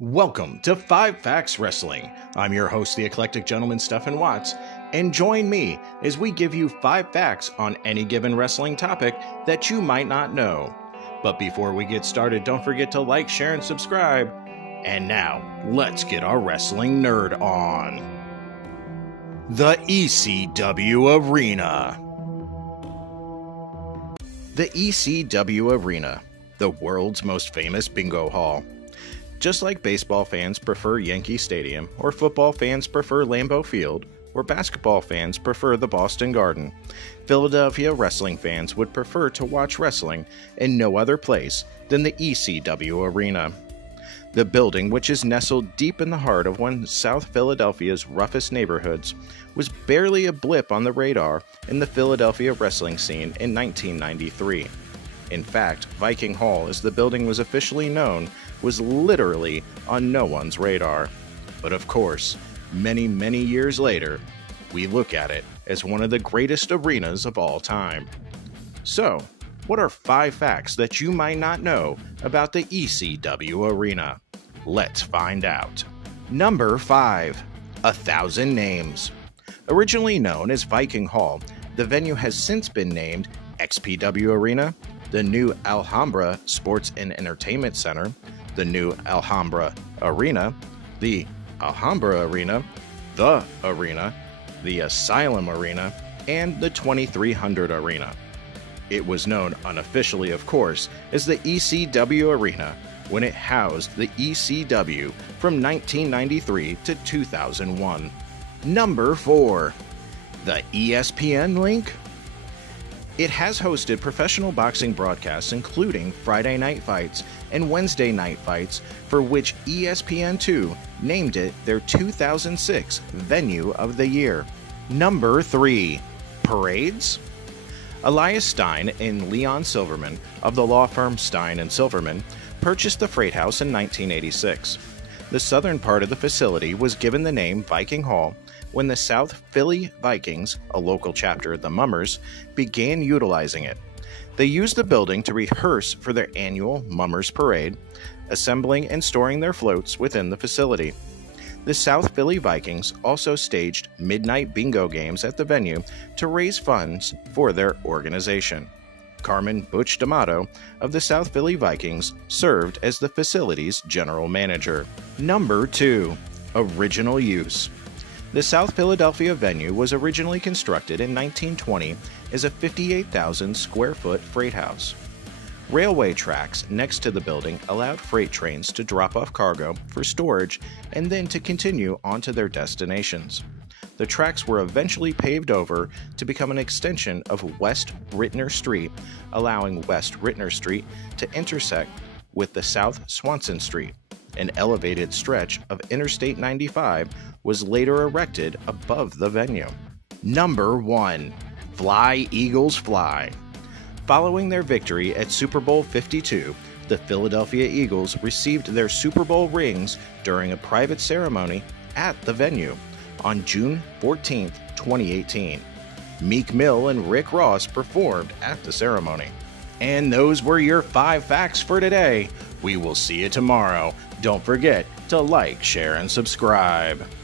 Welcome to 5 Facts Wrestling. I'm your host, the eclectic gentleman Stephen Watts, and join me as we give you 5 facts on any given wrestling topic that you might not know. But before we get started, don't forget to like, share, and subscribe. And now, let's get our wrestling nerd on. The ECW Arena. The ECW Arena, the world's most famous bingo hall. Just like baseball fans prefer Yankee Stadium, or football fans prefer Lambeau Field, or basketball fans prefer the Boston Garden, Philadelphia wrestling fans would prefer to watch wrestling in no other place than the ECW Arena. The building, which is nestled deep in the heart of one of South Philadelphia's roughest neighborhoods, was barely a blip on the radar in the Philadelphia wrestling scene in 1993. In fact, Viking Hall, as the building was officially known, was literally on no one's radar. But of course, many years later, we look at it as one of the greatest arenas of all time. So, what are 5 facts that you might not know about the ECW Arena? Let's find out. Number 5. 1,000 names. Originally known as Viking Hall, the venue has since been named XPW Arena, the new Alhambra Sports and Entertainment Center, the new Alhambra Arena, the Alhambra Arena, the Asylum Arena, and the 2300 Arena. It was known unofficially, of course, as the ECW Arena when it housed the ECW from 1993 to 2001. Number 4. The ESPN Link. It has hosted professional boxing broadcasts including Friday Night Fights and Wednesday Night Fights, for which ESPN2 named it their 2006 Venue of the Year. Number 3. Parades. Elias Stein and Leon Silverman of the law firm Stein & Silverman purchased the Freight House in 1986. The southern part of the facility was given the name Viking Hall when the South Philly Vikings, a local chapter of the Mummers, began utilizing it. They used the building to rehearse for their annual Mummers Parade, assembling and storing their floats within the facility. The South Philly Vikings also staged midnight bingo games at the venue to raise funds for their organization. Carmen Butch D'Amato of the South Philly Vikings served as the facility's general manager. Number 2. Original use. The South Philadelphia venue was originally constructed in 1920 as a 58,000 square foot freight house. Railway tracks next to the building allowed freight trains to drop off cargo for storage and then to continue on to their destinations. The tracks were eventually paved over to become an extension of West Rittner Street, allowing West Rittner Street to intersect with the South Swanson Street. An elevated stretch of Interstate 95 was later erected above the venue. Number 1. Fly Eagles Fly. Following their victory at Super Bowl 52, the Philadelphia Eagles received their Super Bowl rings during a private ceremony at the venue on June 14, 2018. Meek Mill and Rick Ross performed at the ceremony. And those were your 5 facts for today. We will see you tomorrow. Don't forget to like, share, and subscribe.